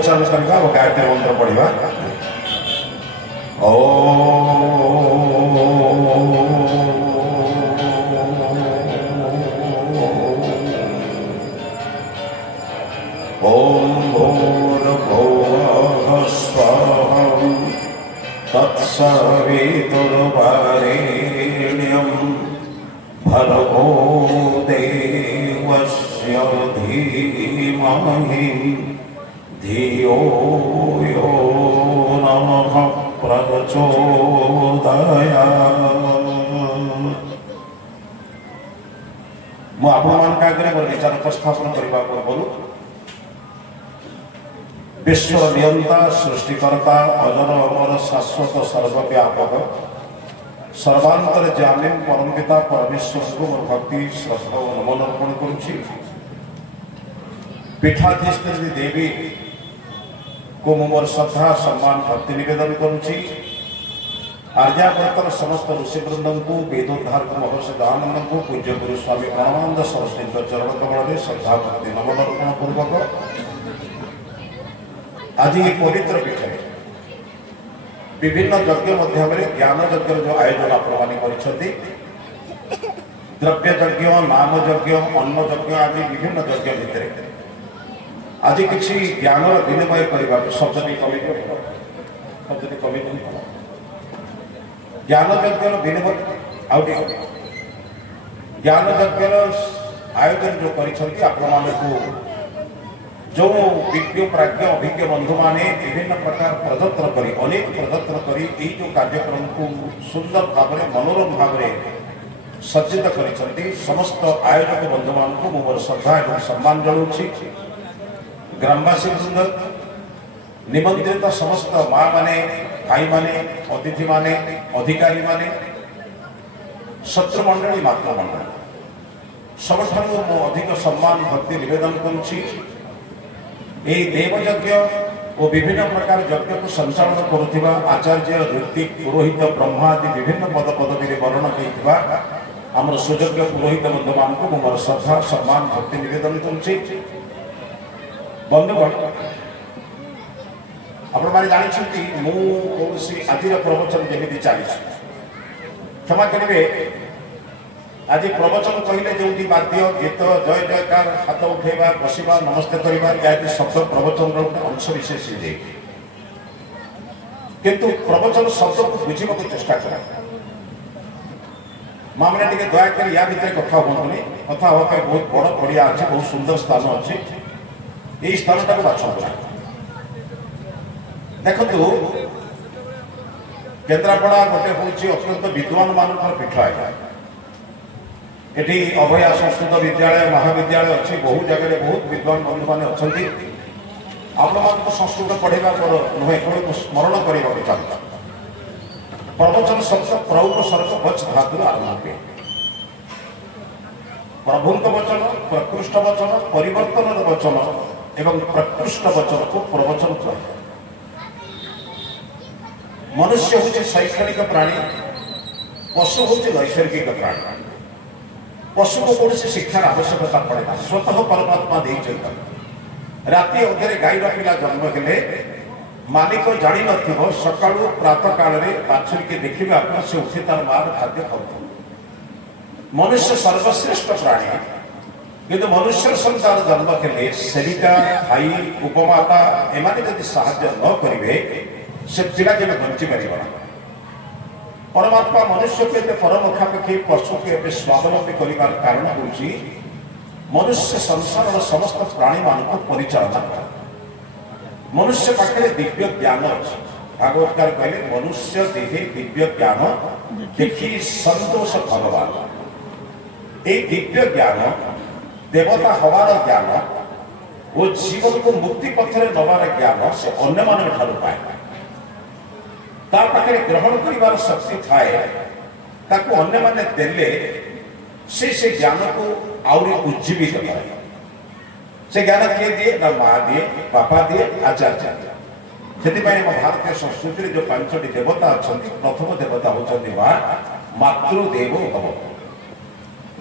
उच्चारण करवा और गायत्री मंत्र पढ़ा। ओम भूर्भुवः स्वः तत्सवितुर्वरेण्यं भर्गो देवस्य धीमहि धियो यो नः प्रचोदयात्। मु आपमनक आगे मोर विचार उपस्थापन करबा पूर्व विश्व नियंता सृष्टिकर्ता अजर अमर शाश्वत सर्वव्यापक सर्वांतर्यामी परम पिता परमेश्वर को मोर भक्ति श्रद्धा और नमन अर्पण करुछि। पीठाधीश्वरी देवी को मोर श्रद्धा सम्मान भक्ति निवेदन करुछि। आर्यावर्तर समस्त ऋषिवृंद को वेदोद्धार महर्षि दयानंद को पूज्य गुरु स्वामी प्रणवानंद सरस्वती चरण कमल में श्रद्धा भक्ति नमन अर्पण पूर्वक आज ये पवित्र पीठ विभिन्न यज्ञ मध्य ज्ञान यज्ञ जो आयोजन आपने द्रव्य यज्ञ नाम यज्ञ अन्न यज्ञ आदि विभिन्न यज्ञ भितर आज किसी ज्ञान विनिमय करने शब्दी कमी ज्ञान यज्ञ विनिमय ज्ञान यज्ञ आयोजन जो कर जो विज्ञ प्राज्ञ अभिज्ञ बंधु माने विभिन्न प्रकार प्रदत्न करी अनेक प्रदत्न करी जो कार्यक्रम को सुंदर भाव मनोरम भाव सज्जित करी समस्त आयोजक बंधु मान को मोर श्रद्धा और सम्मान जनाऊँगी। ग्रामवासी वृंद निमंत्रित समस्त माँ माने भाई माने अतिथि माने अधिकारी माने शत्रुमंडली मातृमंडली सबठार अधिक सम्मान भक्ति निवेदन करुछि। देवयज्ञ और विभिन्न प्रकार यज्ञ को संचालन करुवा आचार्य ऋतिक पुरोहित ब्रह्मा आदि विभिन्न पद पदवी वर्ण होता आमर सुयोग्य पुरोहित बंधु मान को मोर श्रद्धा सम्मान भक्ति निवेदन करुछि। बंधुगण आपने जानते मुझे आज प्रवचन जमी चली क्षमा करेंगे। आज प्रवचन कहले जो वाद्य गीत जय जयकार हाथ उठेबा बसवा नमस्ते करवा या शब्द प्रवचन अंश विशेष किंतु प्रवचन शब्द को बुझा चेष्टा कर माँ मैंने दयाकर या भितर कथा हूँ कथा हाँपे बहुत बड़ पड़िया अच्छे बहुत सुंदर स्थान अच्छे यही स्थान टाक बाछू देखु केन्द्रापड़ा गोटे हूँ अत्यंत विद्वान मान पीठ है। एटी अभया संस्कृत विद्यालय महाविद्यालय अच्छी बहु जगह बहुत विद्वान बंधु मैंने अच्छा आप संस्कृत पढ़ा पर नुहे को स्मरण करने चाहता प्रवचन शब्द प्रभु सर्ग वच धातु आरंभ हुए प्रभु वचन प्रकृष्ट वचन परिवर्तन वचन एवं प्रकृष्ट वचन को प्रवचन कह। मनुष्य हूँ शैक्षणिक प्राणी पशु हूँ नैसर्गिक प्राणी पशु को कौन शिक्षार आवश्यकता पड़े ना स्वतः परमात्मा देते राति अधे गाईर पिला जन्म हेले मालिक जानी न सका प्रातः काल बाछुरी के देखा से उठी तार मार खाद्य खाऊ। मनुष्य सर्वश्रेष्ठ प्राणी किंतु मनुष्य संसार जन्म हेले सेविका भाई उपमाता एमाने जदि साहाय्य न करेंगे से पिला जब बंची पार। परमात्मा मनुष्य को एते परम मुखापेक्षी पशु को एते स्वावलंबी करिवार कारण होउछि मनुष्य संसार समस्त प्राणी मान को परिचालना करे। मनुष्य पाखे दिव्य ज्ञान अछि भागवतकार कहले मनुष्य देहे दिव्य ज्ञान देखी संतोष भगवान। ए दिव्य ज्ञान देवता हवार ज्ञान वो जीवन को मुक्ति पथरे नवार ज्ञान से अन्य मान ठारू पाए ता पाखे ग्रहण करिवार शक्ति थाए ताको अन्य माने देले से ज्ञान को आउरी उज्जीवित करे। से ज्ञान किए दिए ना माँ दिए बापा दिए आचार्य से भारतीय संस्कृति जो पांचटी देवता अच्छा प्रथम देवता होती माँ मातृदेव भव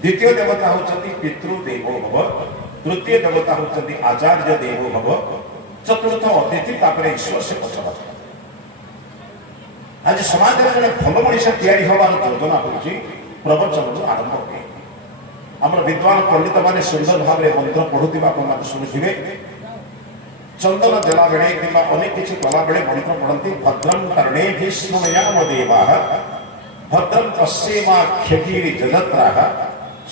द्वितीय देवता होती पितृदेव भव तृतीय देवता होती आचार्य देव भव चतुर्थ अतिथि तापर ईश्वर से पचवा आज समाज में जब भल मनीष तैयारी हमार योजना होची प्रवचन आरंभ हुए आम विद्वान पंडित मैंने सुंदर भाव में मंत्र पढ़ुवा आप शुणुवे चंदन देला बेले कि अनेक किसी कला बेले मंत्र पढ़ती भद्रम कर्णे भीष्मयाम देवा भद्रम पश्येमाख्यकीरी जगत्रा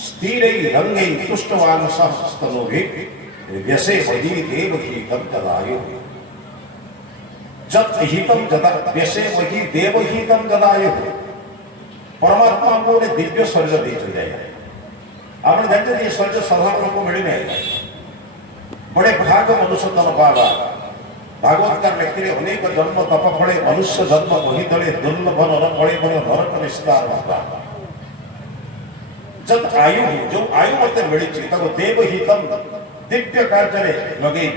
स्थिरै रंगै तुष्टवान सहस्तनोभि व्यसे वही देवहीतम जदायु जत हितम जदा व्यसे वही देवहीतम जदायु परमात्मा को दिव्य शरीर दे जाए आप जानते ये शरीर साधारण को मिलने बड़े भाग मनुष्य तन पावा भागवतकार लिखते अनेक जन्म तप फले मनुष्य जन्म वही दले दुर्लभ नर फले मन नरक निस्तार जत आयु जो आयु मत मिली देवहितम दिव्य कार्य लगे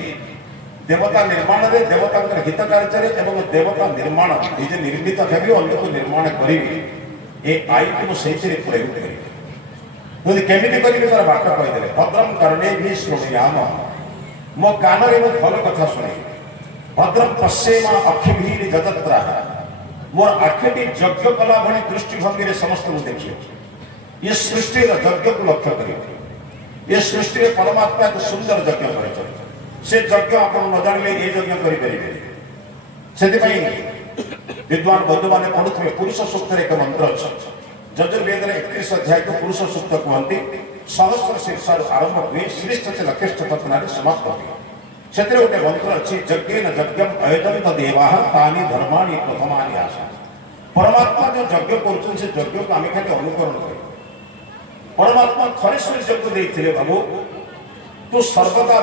देवता निर्माण रे देवता हित कार्य एवं देवता निर्माण निजे निर्मित हेबी अन्य को निर्माण करी ए आयु को सही प्रयोग करी केमिति करी तार बाट कहीदेले भद्रम कर्णे भी शुणयाम मो कान रे मो भल कथा शुणी भद्रम पश्येमा अक्षिभीर जगत्रा मोर आखिटी यज्ञ कला भली दृष्टिभंगी रे समस्त को देखिए ये सृष्टि यज्ञ को लक्ष्य करिए ये सृष्टि परमात्मा एक सुंदर यज्ञ कर से यज्ञ आप न जानले ये यज्ञ करें विद्वान बंधु मैंने पढ़ुवे पुरुष सूक्त एक मंत्र अच्छे यजुर्वेद 31 अध्याय को पुरुष सूक्त कहते सहस्र शीर्ष आरंभ हुए श्रीष्ठ लक्षिष्ठ पत्न समाप्त हुए से गोटे मंत्र अच्छी यज्ञ यज्ञम अयजंत देवा तानी धर्माणी प्रथमानी आशा परमात्मा जो यज्ञ कर यज्ञ को आम खाली अनुकरण कर परमात्मा थरे सूर्य देते बाबू तू सर्वदा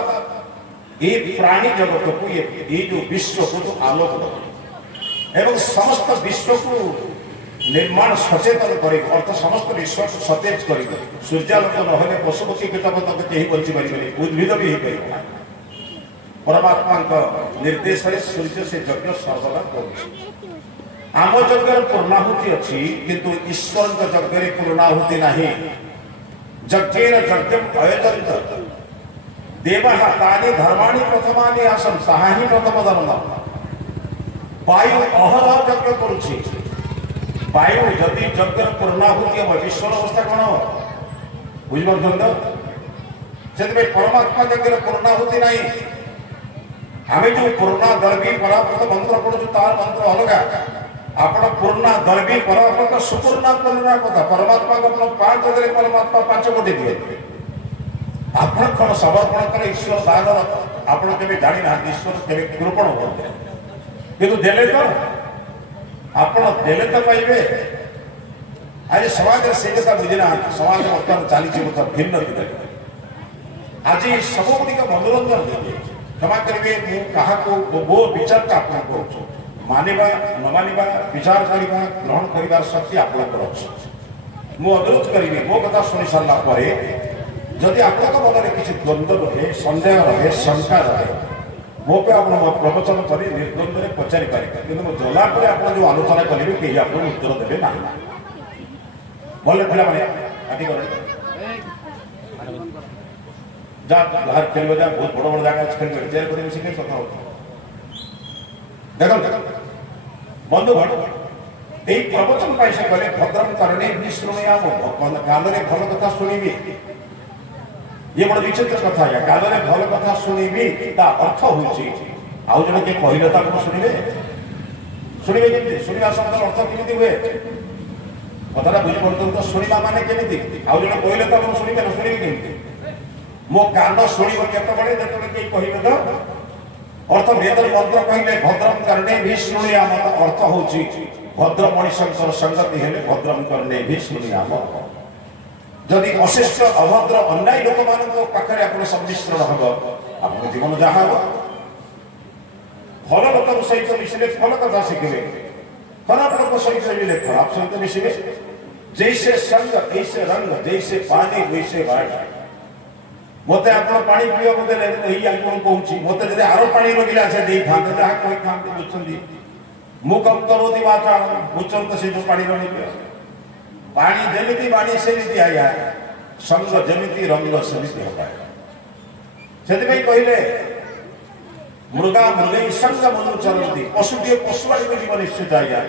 ये प्राणी जगत को ये जो विश्व को तू आलोक दे एवं समस्त विश्व को निर्माण सचेतन कर अर्थ समस्त विश्व को सतेज कर सूर्यालोक नहले पशुपक्षी कीटपतंग कहीं बची पारे उद्भिद भी हो पार परमात्मा निर्देश सूर्य से यज्ञ सर्वदा कर आम यज्ञ पूर्णाहुति अच्छी किंतु ईश्वर यज्ञ पूर्णाहुति नहीं यज्ञेन यज्ञम अयजंत देवः तानि धर्माणि प्रथमानि आसन् ताहा ही प्रथम धर्म वायु अहरह यज्ञ करुछि वायु यदि यज्ञ पूर्णाहुति हम विश्वर अवस्था कौन बुझिपार से परमात्मा यज्ञ पूर्णाहुति नहीं आम जो पूर्णा दर्वी पराप्रत मंत्र पढ़ु तार मंत्र अलग आप पूर्णा दर्वी पराप्रत सुपूर्णा पूर्णा कथा परमात्मा को 5 दे परमात्मा 5 कोटी दिए आप कौन समर्पण कर ईश्वर दान आप जानी ना ईश्वर के कृपण होते कि देले तो आप देले तो पाइबे आज समाज से कथा बुझीना समाज बर्तमान चली भिन्न आज सब गुड़िक मनोरंजन क्षमा करेंगे मो विचार आपको मानिबा न मानिबा विचार करवा ग्रहण कर शक्ति आपंकर अच्छी मु अनुरोध करी मो कथा शुणी सारा पर जदि आप मन में किसी द्वंद्व रहे सन्देह रहे शंका रहे मो पे आप प्रवचन कर निर्द्वंद में पचारि पारे कि जलापर आप जो आलोचना करेंगे कहीं आप उत्तर देवे ना भले पे जा बाहर खेल जा बहुत बड़ बड़ जगह खेल चेयर कर शिखे कथा देख बंधुगण यही प्रवचन पाई से कहले भद्रम कर्णे भी शुणयाम कान में भल कथा शुणिबी ये बड़ विचित्र कथा है कान में भल कथा शुणिबी ता अर्थ होछि आउ जने के कहले ता को शुणिबे शुणिबे केमति शुणिबा शब्द अर्थ केमति हुए कथाटा बुझी पड़त तो शुणिबा माने केमति आउ जने कहले ता को शुणिबे न शुणिबे केमति मो कान शुणिबो केते बडे जतने के कहले तो अर्थ वेद मंत्र कहले भद्रम कर्णे भी शुणयाम अर्थ होछि भद्र मणिशंकर संगति हेले भद्रम कर्णे भी शुणयाम जदि अशिष्ट अभद्र अन्याय लोक मान पाखे आप सम्मिश्रण हम आप जीवन जहाँ हम भल लोक सहित मिशिले भल कथा शिखे खराब लोक सहित मिले खराब सहित मिशिले जैसे संग ऐसे रंग जैसे पानी वैसे वाणी मत आप पानी पीवा मत कहूँ मत जब आरो पानी गिलास था जहाँ कही था बुझे मुखम करोति वाचा बुझंत से जो पानी पानी जमी पानी सेमती आया संग जमी रंग सेमती हो पाए से कहले ମୃଗା ମୃଗୀ ସଙ୍ଗ ମନୁ ଚଳନ୍ତି ପଶୁଟିଏ ପଶୁ ଆଡ଼ିକୁ ଯିବ ନିଶ୍ଚିତ ଆଜ୍ଞା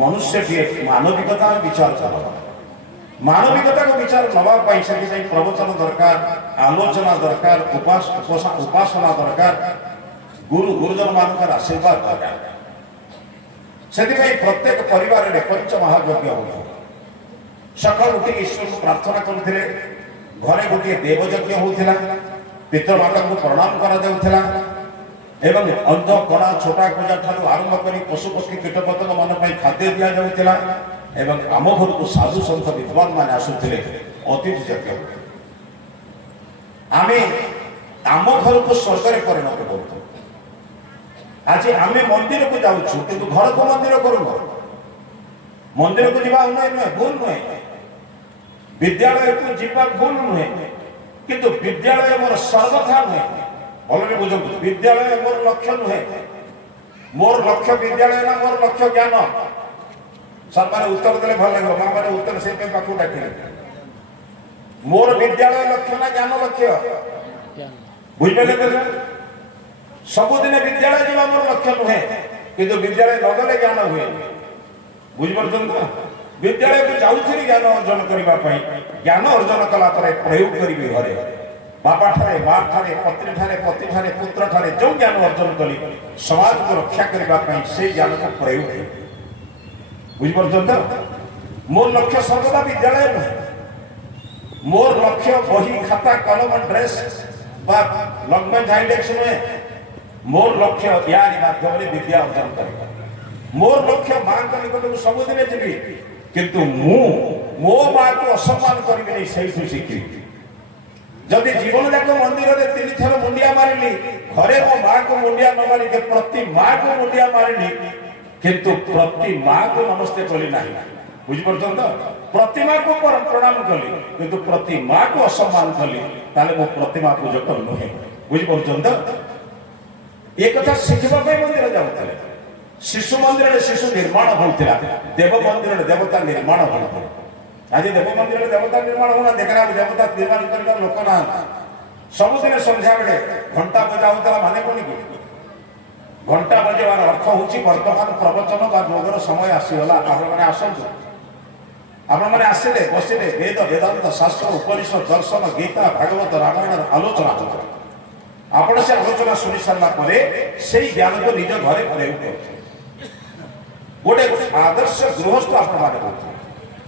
ମନୁଷ୍ୟଟିଏ ମାନବିକତାର ବିଚାର କର ମାନବିକତାକୁ ବିଚାର ନେବା ପାଇଁ ସେଥିପାଇଁ ପ୍ରବଚନ ଦରକାର ଆଲୋଚନା ଦରକାର ଉପାସନା ଦରକାର ଗୁରୁଜନ ମାନଙ୍କର ଆଶୀର୍ବାଦ ଦରକାର ସେଥିପାଇଁ ପ୍ରତ୍ୟେକ ପରିବାରରେ ପଞ୍ଚମହାଯଜ୍ଞ ହୁଏ ସକାଳୁ ଉଠିକି ଈଶ୍ୱରଙ୍କୁ ପ୍ରାର୍ଥନା କରୁଥିଲେ ଘରେ ଗୋଟିଏ ଦେବଯଜ୍ଞ ହେଉଥିଲା ପିତୃମାତାଙ୍କୁ ପ୍ରଣାମ କରାଯାଉଥିଲା ଏବଂ ଅନ୍ଧ କଣା ଛୋଟା ପୂଜା ଠାରୁ ଆରମ୍ଭ କରି ପଶୁପକ୍ଷୀ କୀଟପତଙ୍ଗ ମାନଙ୍କ ପାଇଁ ଖାଦ୍ୟ ଦିଆଯାଉଥିଲା ଏବଂ ଆମ ଘରକୁ ସାଧୁ ସନ୍ଥ ବିଦ୍ୱାନ ମାନେ ଆସୁଥିଲେ ଅତିଥି ଯଜ୍ଞ ଆମେ ଆମ ଘରକୁ ସ୍ୱର୍ଗରେ ପରିଣତ କରୁଛୁ ଆଜି ଆମେ ମନ୍ଦିରକୁ ଯାଉଛୁ କିନ୍ତୁ ଘରକୁ ମନ୍ଦିର କରୁନୁ ମନ୍ଦିରକୁ ଯିବା ନୁହେଁ ଭୁଲ ନୁହେଁ ବିଦ୍ୟାଳୟକୁ ଯିବା ଭୁଲ ନୁହେଁ କିନ୍ତୁ ବିଦ୍ୟାଳୟ ମୋର ସର୍ବଥା ନୁହେଁ ଭଲରେ ବୁଝନ୍ତୁ ବିଦ୍ୟାଳୟ ମୋର ଲକ୍ଷ୍ୟ ନୁହେଁ ମୋର ଲକ୍ଷ୍ୟ ବିଦ୍ୟାଳୟ ନା ମୋର ଲକ୍ଷ୍ୟ ଜ୍ଞାନ ସାର୍ମାନେ ଉତ୍ତର ଦେଲେ ଭଲ ଲାଗିବ ମା ମାନେ ଉତ୍ତର ସେଇଥିପାଇଁ ପାଖକୁ ଡାକିଲେ ମୋର ବିଦ୍ୟାଳୟ ଲକ୍ଷ୍ୟ ନା ଜ୍ଞାନ ଲକ୍ଷ୍ୟ ବୁଝିପାରିଲେ ସବୁଦିନେ ବିଦ୍ୟାଳୟ ଯିବା ମୋର ଲକ୍ଷ୍ୟ ନୁହେଁ କିନ୍ତୁ ବିଦ୍ୟାଳୟ ନଗଲେ ଜ୍ଞାନ ହୁଏ ବୁଝିପାରୁଛନ୍ତି ତ ବିଦ୍ୟାଳୟକୁ ଯାଉଥିଲି ଜ୍ଞାନ ଅର୍ଜନ କରିବା ପାଇଁ ଜ୍ଞାନ ଅର୍ଜନ କଲା ପରେ ପ୍ରୟୋଗ କରିବି ଘରେ ବାପା ଠାରେ ମା ଠାରେ ପତ୍ନୀ ଠାରେ ପତି ଠାରେ ପୁତ୍ର ଠାରେ ଯେଉଁ ଜ୍ଞାନ ଅର୍ଜନ କଲି ସମାଜକୁ ରକ୍ଷା କରିବା ପାଇଁ ସେଇ ଜ୍ଞାନକୁ ପ୍ରୟୋଗ କରିବି ବୁଝିପାରୁଛନ୍ତି ତ ମୋର ଲକ୍ଷ୍ୟ ସର୍ବଦା ବିଦ୍ୟାଳୟ ନୁହେଁ ମୋର ଲକ୍ଷ୍ୟ ବହି ଖାତା କଲମ ଡ୍ରେସ୍ ବା ଲଗମେଣ୍ଟ ହାଇଡେକ୍ସ ନୁହେଁ ମୋର ଲକ୍ଷ୍ୟ ୟାରି ମାଧ୍ୟମରେ ବିଦ୍ୟା ଅର୍ଜନ କରିବା ମୋର ଲକ୍ଷ୍ୟ ମାଙ୍କ ନିକଟକୁ ସବୁଦିନେ ଯିବି କିନ୍ତୁ ମୁଁ ମୋ ମାକୁ ଅସମ୍ମାନ କରିବିନି ସେଇଠୁ ଶିଖିବି ଯଦି ଜୀବନ ଯାକ ମନ୍ଦିରରେ 3 ଥର ମୁଣ୍ଡିଆ ମାରିଲି ଘରେ ମୋ ମାକୁ ମୁଣ୍ଡିଆ ନ ମାରି ପ୍ରତି ମାକୁ ମୁଣ୍ଡିଆ ମାରିଲି କିନ୍ତୁ ପ୍ରତି ମାକୁ ନମସ୍ତେ କଲି ନାହିଁ ବୁଝିପାରୁଛନ୍ତି ତ ପ୍ରତିମାକୁ ପ୍ରଣାମ କଲି କିନ୍ତୁ ପ୍ରତି ମାକୁ ଅସମ୍ମାନ କଲି ତାହେଲେ ମୋ ପ୍ରତିମା ପୂଜକ ନୁହେଁ ବୁଝିପାରୁଛନ୍ତି ତ ଏ କଥା ଶିଖିବା ପାଇଁ ମନ୍ଦିର ଯାଉଥିଲେ ଶିଶୁ ମନ୍ଦିରରେ ଶିଶୁ ନିର୍ମାଣ ହେଉଥିଲା ଦେବ ମନ୍ଦିରରେ ଦେବତା ନିର୍ମାଣ ହେଉଥିଲା ଆଜି ଦେବ ମନ୍ଦିରରେ ଦେବତା ନିର୍ମାଣ ହେଉନା ଦେଖିଲା ଦେବତା ନିର୍ମାଣ କରିବାର ଲୋକ ନାହାନ୍ତି ସବୁଦିନ ସନ୍ଧ୍ୟାବେଳେ ଘଣ୍ଟା ବଜା ହେଉଥିଲା ମାନେ କଣ କି ଘଣ୍ଟା ବଜେଇବାର ଅର୍ଥ ହେଉଛି ବର୍ତ୍ତମାନ ପ୍ରବଚନ ବା ଯୋଗର ସମୟ ଆସିଗଲା ଆପଣମାନେ ଆସନ୍ତୁ ଆପଣମାନେ ଆସିଲେ ବସିଲେ ବେଦ ବେଦାନ୍ତ ଶାସ୍ତ୍ର ଉପନିଷଦ ଦର୍ଶନ ଗୀତା ଭାଗବତ ରାମାୟଣର ଆଲୋଚନା ହେଉଥିଲା ଆପଣ ସେ ଆଲୋଚନା ଶୁଣି ସାରିଲା ପରେ ସେଇ ଜ୍ଞାନକୁ ନିଜ ଘରେ ପ୍ରୟୋଗ କରୁଛନ୍ତି ଗୋଟେ ଆଦର୍ଶ ଗୃହସ୍ଥ ଆପଣମାନେ କରୁଥିଲେ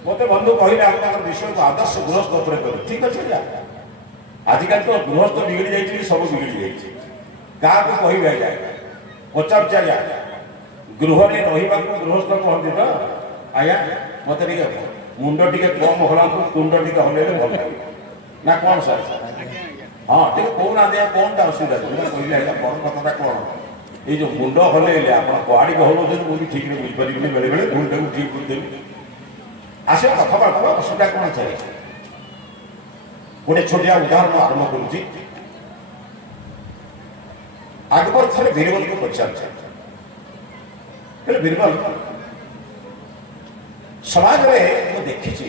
ମତେ ବନ୍ଧୁ କହିଲେ ଆପଣଙ୍କର ବିଷୟକୁ ଆଦର୍ଶ ଗୃହସ୍ଥ ଉପରେ କରୁ ଠିକ ଅଛି ଆଜିକାଲି ତ ଗୃହସ୍ଥ ବିଗିଡ଼ି ଯାଇଛି ସବୁ ବିଗିଡ଼ି ଯାଇଛି କାହାକୁ କହିବେ ଆଜ୍ଞା ପଚାରୁଛି ଆଜ୍ଞା ଗୃହରେ ରହିବାକୁ ଗୃହସ୍ଥ କୁହନ୍ତି ତ ଆଜ୍ଞା ମତେ ଟିକେ ମୁଣ୍ଡ ଟିକେ କମ ହଲାନ୍ତୁ ତୁଣ୍ଡ ଟିକେ ହଲେଇଲେ ଭଲ ଲାଗିବ ନା କଣ ସାର୍ ହଁ ଟିକେ କହୁନାହାନ୍ତି କଣଟା ଅସୁବିଧା ଅଛି କହିଲେ ଆଜ୍ଞା ବଡ଼ କଥାଟା କଣ ଏଇ ଯୋଉ ମୁଣ୍ଡ ହଲେଇଲେ ଆପଣ କୁଆଡି ହଲଉଛନ୍ତି ମୁଁ ବି ଠିକରେ ବୁଝିପାରିବିନି ବେଳେବେଳେ ଭୁଲଟାକୁ ଠିକ କରିଦେବି ଆସିବା କଥାବାର୍ତ୍ତା ଅସୁବିଧା କଣ ଚାଲେ ଗୋଟେ ଛୋଟିଆ ଉଦାହରଣ ଆରମ୍ଭ କରୁଛି আকবর ଥରେ ବୀରବଲକୁ ପଚାରିଲେ ବୀରବଲ ସମାଜରେ ମୁଁ ଦେଖିଛି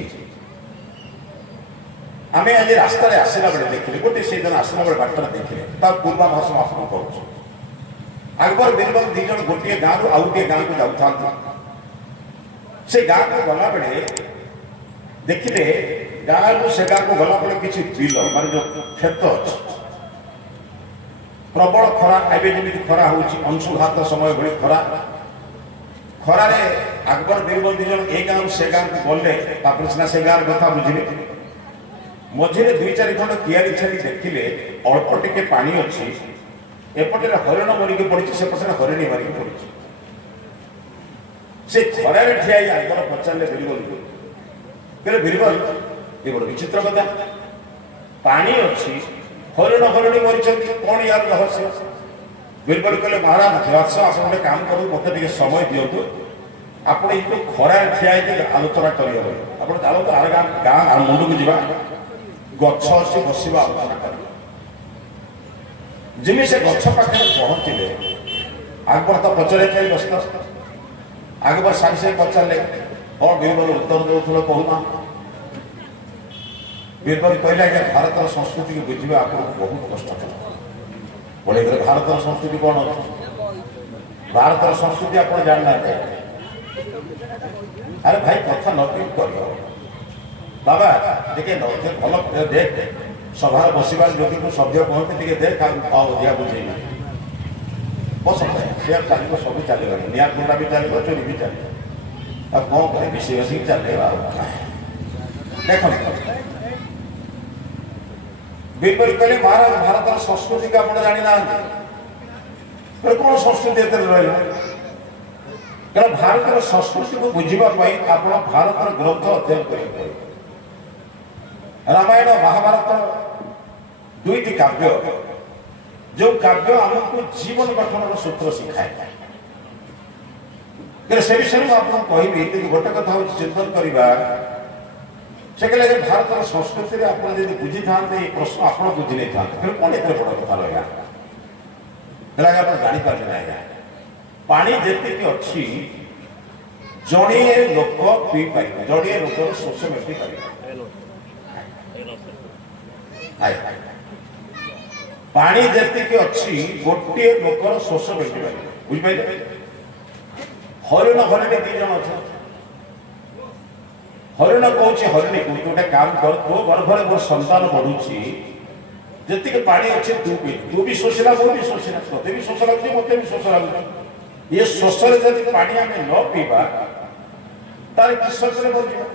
ଆମେ ଆଜି ରାସ୍ତାରେ ଆସିଲା ବେଳେ ଦେଖିଲେ ଗୋଟେ ସେଇଦିନ ଆସିଲା ବେଳେ ବାଟରେ ଦେଖିଲେ ତା ପୂର୍ବାଭାଷ ଆପଣ କରୁଛୁ আকবর ବୀରବଲ ଦି ଜଣ ଗୋଟିଏ ଗାଁରୁ ଆଉ ଗୋଟିଏ ଗାଁକୁ ଯାଉଥାନ୍ତି ସେ ଗାଁକୁ ଗଲାବେଳେ ଦେଖିଲେ ଗାଁରୁ ସେ ଗାଁକୁ ଗଲାବେଳେ କିଛି ବିଲ ମାନେ ଯୋଉ କ୍ଷେତ ଅଛି ପ୍ରବଳ ଖରା ଏବେ ଯେମିତି ଖରା ହେଉଛି ଅଂଶୁଘାତ ସମୟ ଭଳି ଖରାରେ আকবর ବୀରବଲ ଦି ଜଣ ଏ ଗାଁରୁ ସେ ଗାଁକୁ ଗଲେ ତାପରେ ସିନା ସେ ଗାଁର କଥା ବୁଝିଲେ ମଝିରେ 2-4 ଖଣ୍ଡ କିଆରି ଛାଡ଼ି ଦେଖିଲେ ଅଳ୍ପ ଟିକେ ପାଣି ଅଛି ଏପଟରେ ହରିଣ ମରିକି ପଡ଼ିଛି ସେପଟରେ ହରିଣୀ ମରିକି ପଡ଼ିଛି ସେ ଖରାରେ ଠିଆ ହେଇ আকବର ପଚାରିଲେ ବୀରବଲକୁ କହିଲେ ବୀରବଲ ଏ ବଡ଼ ବିଚିତ୍ର କଥା ପାଣି ଅଛି ହରିଣ ହରିଣୀ ମରିଛନ୍ତି କଣ ୟାର ରହସ୍ୟ ବୀରବଲ କହିଲେ ମହାରାଜ ବାସ ଆପଣ ଗୋଟେ କାମ କରନ୍ତୁ ମତେ ଟିକେ ସମୟ ଦିଅନ୍ତୁ ଆପଣ ଏଇ ଯୋଉ ଖରାରେ ଠିଆ ହେଇକି ଆଲୋଚନା କରିହେବ ଆପଣ ଚାଲନ୍ତୁ ଆର ଗାଁ ମୁଣ୍ଡକୁ ଯିବା ଗଛ ଅଛି ବସିବା ଆଲୋଚନା କରିବା ଯେମିତି ସେ ଗଛ ପାଖରେ ପହଞ୍ଚିଲେ আকবର ତ ପଚାରିବା ପାଇଁ ବ୍ୟସ୍ତ আকবର ସାଙ୍ଗେ ସାଙ୍ଗେ ପଚାରିଲେ କଣ ବୀରବଲ ଉତ୍ତର ଦେଉଥିଲ କହୁନା ବୀରବଲ କହିଲେ ଆଜ୍ଞା ଭାରତର ସଂସ୍କୃତିକୁ ବୁଝିବା ଆପଣଙ୍କୁ ବହୁତ କଷ୍ଟକର बोले भारत संस्कृति कौन अच्छे भारत संस्कृति आप जानना अरे भाई कथा नोटिस कर बाबा टे भल देख सभा बसवार व्यक्ति को सभ्य कहते देख दिया बुझे बस से चलो सब चलो निया कुंडा भी चलो चोरी भी चलो अब कौन करे विषय बस चले देख बिल्कुल कहले महाराज भारत संस्कृति का आप जानी ना कौन संस्कृति रहा कारण भारत संस्कृति को बुझापी आप भारत ग्रंथ अध्ययन करेंगे रामायण महाभारत दुईटी काव्य जो काव्य आमको जीवन गठन सूत्र शिखाए से विषय में आपको कहि गोटे कथा चिंतन करवा से कहले भारत संस्कृति आप बुझी था प्रश्न आप बुझी नहीं था कौन इतने बड़ कथा रहा आप जापारे ना पानी जी अच्छी जड़े लोक पी पार जड़े लोक शोष मेटी पार पानी जी अच्छी गोटे लोकर शोष मेटी पार बुझे हरिण हरिणी दी जन अच्छा हरिण कौच हरिणी को गोटे काम कर तो गर्भर मोर संतान बढ़ुची जी पानी अच्छे तू भी शोषला मु भी शोषला ते भी शोष लगुच मत भी शोष लगुच ये शोष जब पानी आम न पीवा तार किस मरजा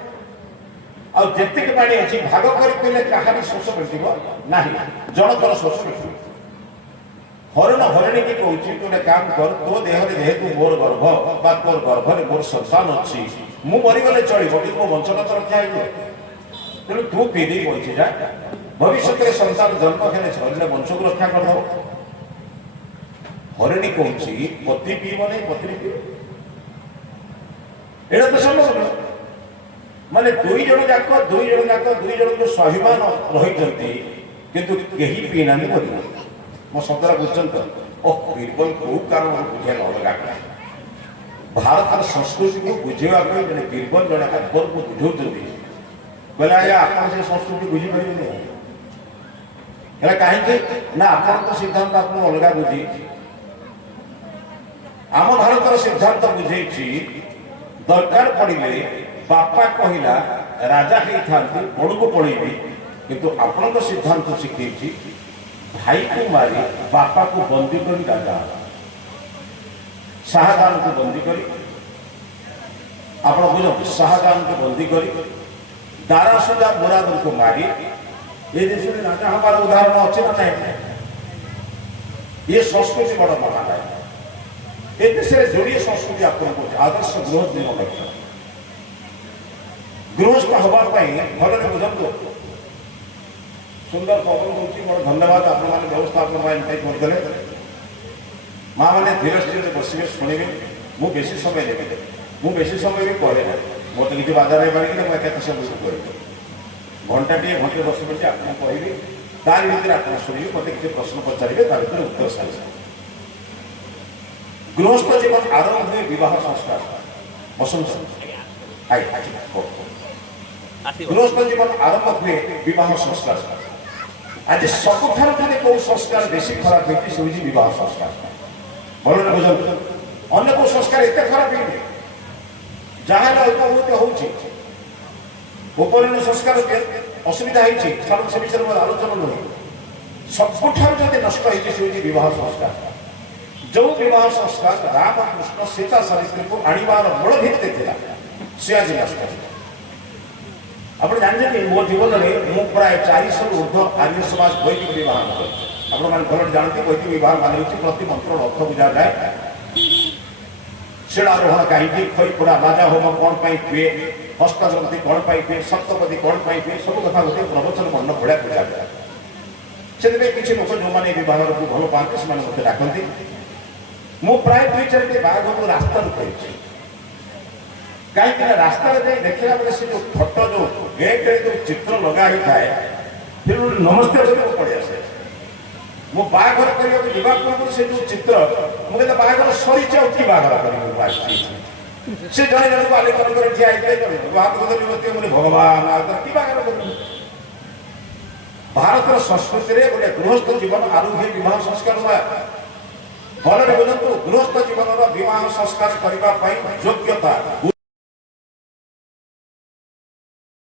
आती पानी अच्छी भाग कर पीले क्या शोष मेटो ना जनकर शोष मेट हरिण हरिणी की कहूँ तू गोटे काम कर तो देह जेहेतु मोर गर्भ बा तोर गर्भर मोर संतान अच्छी मु मरीगले चलो कि मो वंशगत रक्षा हो तेणु तू पी दे बची जा भविष्य में संतान जन्म हेले शरीर वंश को रक्षा कर हरिणी कहूँ पति पीब नहीं पत्नी पीब एटा तो संभव माने दुई जन जाक को स्वाभिमान रही किंतु कहीं पीना नहीं मो शब्द बुझे तो बीरबल कौ कारण बुझे अलग भारत संस्कृति को बुझेवाई जड़े बीरबल जड़े अकबर को बुझाऊँ बोले आज्ञा आप संस्कृति बुझीपारे कहीं ना आप सिद्धांत आप अलग बुझे आम भारत सिद्धांत बुझे दरकार पड़े बापा कहला राजा होता बड़ को पड़ेबी किंतु आपण सिद्धांत शिखी भाई को मारी बापा को बंदी कर राजा शाहजहां को बंदी करी आप बुझ शाहजहां को बंदी करी दारासुजा मुराद को मारी ये देश में राजा हमारा उदाहरण अच्छे ना नहीं ये संस्कृति बड़ महान है ये देश में जोड़िए संस्कृति आपको आदर्श गृहस्थ नियम रखा गृहस्थ हवाई भले बुझे सुंदर पवन हो मोर धन्यवाद आप व्यवस्थापन करते माँ मैंने धीरे धीरे बसवे शुणे मु बेसी समय देवी मु बेसी समय भी कहे ना मोर तो किसी बाधा नहीं पारे मुझे सब कह घंटा टे घंटे 10 मिनट आपको कहबी तार भर आप शुणे मत किसी प्रश्न पचारे तार उत्तर सारी गृहस्थ जीवन आरंभ हुए विवाह संस्कार बसंत गृहस्थ जीवन आरंभ हुए विवाह संस्कार आज सबुठ कौ संस्कार बेसी खराब होती विवाह संस्कार भल बुझे अन्य को संस्कार एत खराब है जहाँ अल्प उपनयन संस्कार असुविधा से विषय में आलोचना नुहे सबुठ नष्ट होती विवाह संस्कार जो विवाह संस्कार राम कृष्ण सीता सावित्री को आणवार मूल भित्ति था सी आज नष्ट आप जानते मो जीवन में मु प्राय 400 ऊर्ध आर्य समाज वैदिक विवाह कर भल जानते वैदिक विवाह मान प्रति मंत्र अर्थ बुझा जाए शिलारोहण कहीं खईपोड़ा राजा होम कौन हुए हस्तग्रंथि कौन हुए सप्तपदी कौन हुए सब कथा गोटे प्रवचन वर्ण भाया बुझा जाए से किसी लोक जो मैंने विवाह को भल पाते से मत डाकती मु प्राय 2-4 बाघ रास्ता कर कहीं रास्ता देखला बेले से जो फटो जो गेट जो चित्र लगा ही थाए फिर नमस्ते पड़े आसे मो बाघर करने पूर्व से जो चित्र मुझे बाघर सरी कि बाघर कर से जड़े जन को आलिंगन कर ठिया भगवान कि बाघर कर ଭାରତର ସଂସ୍କୃତିରେ ଗୋଟେ ଗୃହସ୍ଥ ଜୀବନ ଆରମ୍ଭ ବିବାହ ସଂସ୍କାର ହୁଏ। ଫଳରେ ବୁଝନ୍ତୁ ଗୃହସ୍ଥ ଜୀବନର ବିବାହ ସଂସ୍କାର କରିବା ପାଇଁ ଯୋଗ୍ୟତା